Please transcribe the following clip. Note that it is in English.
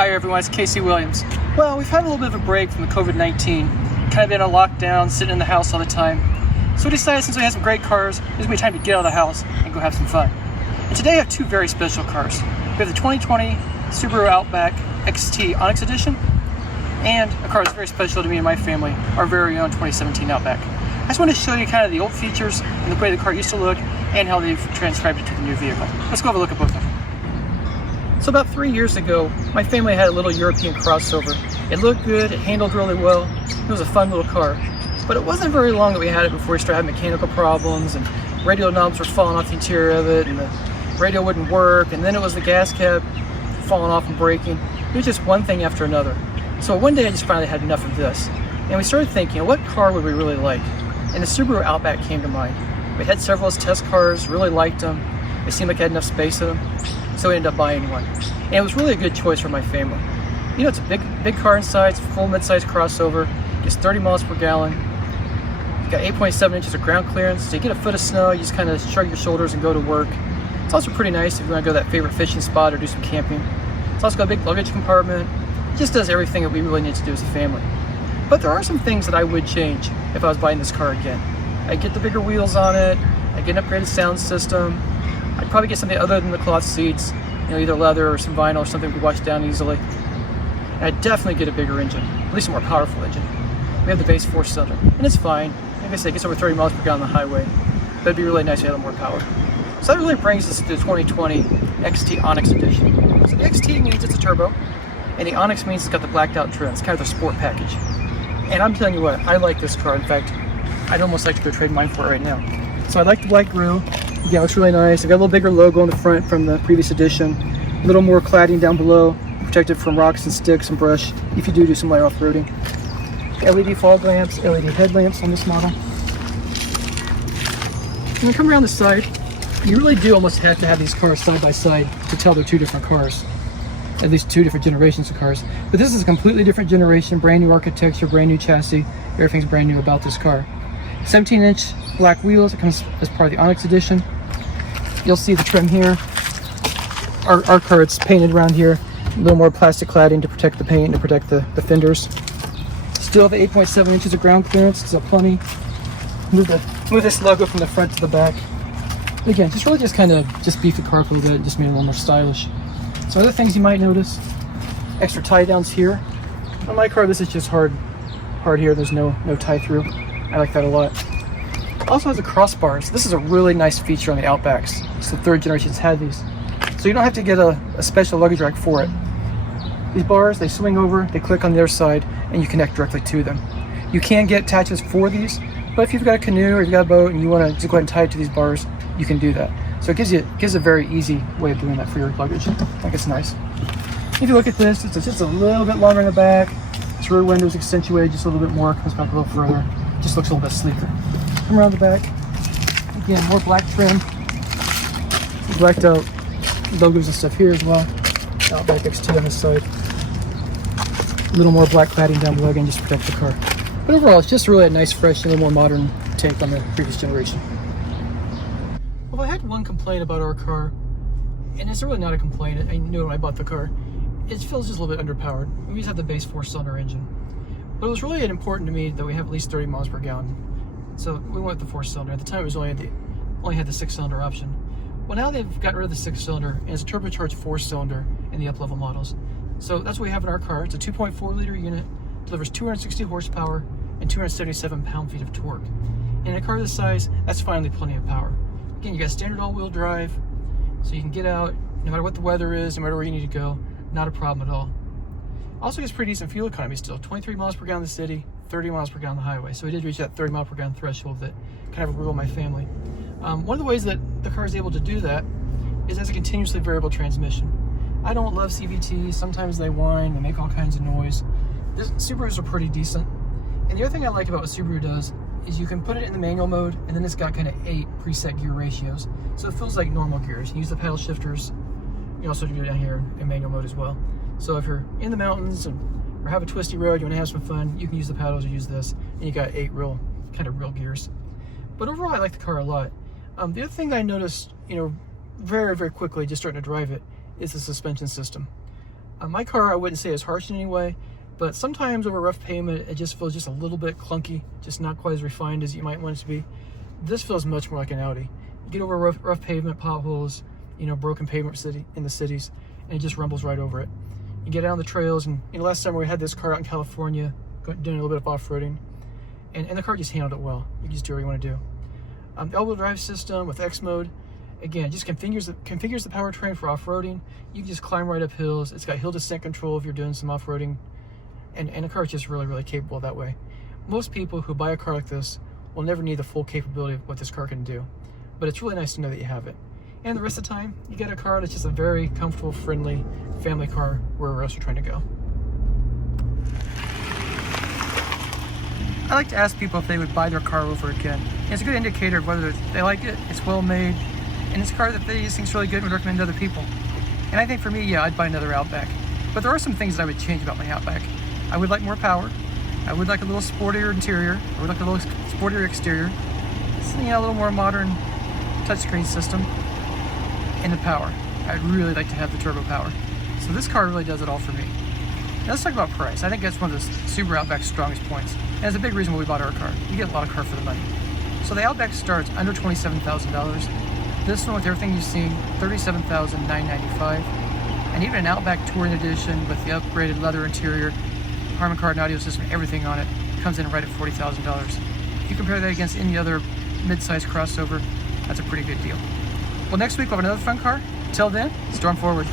Hi everyone, it's Casey Williams. Well, we've had a little bit of a break from the COVID-19. Kind of been a lockdown, sitting in the house all the time. So we decided since we had some great cars, it was going to be time to get out of the house and go have some fun. And today I have two very special cars. We have the 2020 Subaru Outback XT Onyx Edition and a car that's very special to me and my family, our very own 2017 Outback. I just want to show you kind of the old features and the way the car used to look and how they've transcribed it to the new vehicle. Let's go have a look at both of them. So about 3 years ago, my family had a little European crossover. It looked good, it handled really well, it was a fun little car. But it wasn't very long that we had it before we started having mechanical problems and radio knobs were falling off the interior of it and the radio wouldn't work, and then it was the gas cap falling off and breaking. It was just one thing after another. So one day I just finally had enough of this. And we started thinking, what car would we really like? And the Subaru Outback came to mind. We had several as test cars, really liked them. They seemed like they had enough space in them. So we ended up buying one. And it was really a good choice for my family. You know, it's a big car inside, it's a full mid-size crossover, gets 30 miles per gallon. It's got 8.7 inches of ground clearance, so you get a foot of snow, you just kind of shrug your shoulders and go to work. It's also pretty nice if you want to go to that favorite fishing spot or do some camping. It's also got a big luggage compartment. It just does everything that we really need to do as a family. But there are some things that I would change if I was buying this car again. I'd get the bigger wheels on it, I'd get an upgraded sound system, I'd probably get something other than the cloth seats, you know, either leather or some vinyl or something we could wash down easily. And I'd definitely get a bigger engine, at least a more powerful engine. We have the base 4-cylinder, and it's fine. Like I said, it gets over 30 miles per gallon on the highway, but it'd be really nice to have a little more power. So that really brings us to the 2020 XT Onyx Edition. So the XT means it's a turbo, and the Onyx means it's got the blacked out trim. It's kind of the sport package. And I'm telling you what, I like this car. In fact, I'd almost like to go trade mine for it right now. So I like the black grille. Yeah, it looks really nice. I've got a little bigger logo on the front from the previous edition. A little more cladding down below, protected from rocks and sticks and brush if you do some light off-roading. LED fog lamps, LED headlamps on this model. When you come around the side, you really do almost have to have these cars side by side to tell they're two different cars. At least two different generations of cars. But this is a completely different generation, brand new architecture, brand new chassis. Everything's brand new about this car. 17-inch black wheels. It comes as part of the Onyx Edition. You'll see the trim here. Our car, it's painted around here. A little more plastic cladding to protect the paint and to protect the fenders. Still have 8.7 inches of ground clearance, so plenty. Move this logo from the front to the back. Again, just kind of beef the car up a little bit, just made it a little more stylish. So other things you might notice, extra tie downs here. On my car, this is just hard here. There's no tie through. I like that a lot. Also has the crossbars. This is a really nice feature on the Outbacks. It's the third generation's had these. So you don't have to get a special luggage rack for it. These bars, they swing over, they click on the other side, and you connect directly to them. You can get attachments for these, but if you've got a canoe or you've got a boat and you want to just go ahead and tie it to these bars, you can do that. So it gives a very easy way of doing that for your luggage. I think it's nice. If you look at this, it's just a little bit longer in the back. This rear window is accentuated just a little bit more, comes back a little further. Just looks a little bit sleeker. Come around the back. Again, more black trim. Blacked out logos and stuff here as well. Outback XT on this side. A little more black cladding down below again, just to protect the car. But overall, it's just really a nice, fresh, and a little more modern take on the previous generation. Well, I had one complaint about our car, and it's really not a complaint. I knew when I bought the car. It feels just a little bit underpowered. We just have the base 4-cylinder engine. But it was really important to me that we have at least 30 miles per gallon. So we went with the 4-cylinder. At the time, it was only had the 6-cylinder option. Well, now they've gotten rid of the 6-cylinder, and it's a turbocharged 4-cylinder in the up-level models. So that's what we have in our car. It's a 2.4-liter unit, delivers 260 horsepower and 277 pound-feet of torque. And in a car this size, that's finally plenty of power. Again, you got standard all-wheel drive, so you can get out no matter what the weather is, no matter where you need to go. Not a problem at all. Also gets pretty decent fuel economy still. 23 miles per gallon in the city, 30 miles per gallon on the highway. So we did reach that 30 mile per gallon threshold that kind of ruled my family. One of the ways that the car is able to do that is as a continuously variable transmission. I don't love CVTs. Sometimes they whine, they make all kinds of noise. Subarus are pretty decent. And the other thing I like about what Subaru does is you can put it in the manual mode, and then it's got kind of 8 preset gear ratios. So it feels like normal gears. You use the paddle shifters. You also do it down here in manual mode as well. So if you're in the mountains or have a twisty road, you want to have some fun, you can use the paddles or use this, and you got 8 real gears. But overall, I like the car a lot. The other thing that I noticed, very, very quickly, just starting to drive it, is the suspension system. My car, I wouldn't say is harsh in any way, but sometimes over rough pavement, it just feels just a little bit clunky, just not quite as refined as you might want it to be. This feels much more like an Audi. You get over rough pavement, potholes, you know, broken pavement in the cities, and it just rumbles right over it. You get out on the trails, and you know, last summer we had this car out in California, doing a little bit of off-roading, and the car just handled it well. You can just do what you want to do. The all-wheel drive system with X mode, again, just configures the powertrain for off-roading. You can just climb right up hills. It's got hill descent control if you're doing some off-roading, and the car is just really, really capable that way. Most people who buy a car like this will never need the full capability of what this car can do, but it's really nice to know that you have it. And the rest of the time, you get a car that's just a very comfortable, friendly family car wherever else you're trying to go. I like to ask people if they would buy their car over again. It's a good indicator of whether they like it, it's well made, and it's a car that they just think is really good and would recommend to other people. And I think for me, yeah, I'd buy another Outback. But there are some things that I would change about my Outback. I would like more power. I would like a little sportier interior. I would like a little sportier exterior. You know, a little more modern touchscreen system. And the power. I'd really like to have the turbo power. So this car really does it all for me. Now let's talk about price. I think that's one of the Subaru Outback's strongest points. And it's a big reason why we bought our car. You get a lot of car for the money. So the Outback starts under $27,000. This one with everything you've seen, $37,995. And even an Outback Touring Edition with the upgraded leather interior, Harman Kardon audio system, everything on it, comes in right at $40,000. If you compare that against any other mid-size crossover, that's a pretty good deal. Well, next week we'll have another fun car. Till then, storm forward.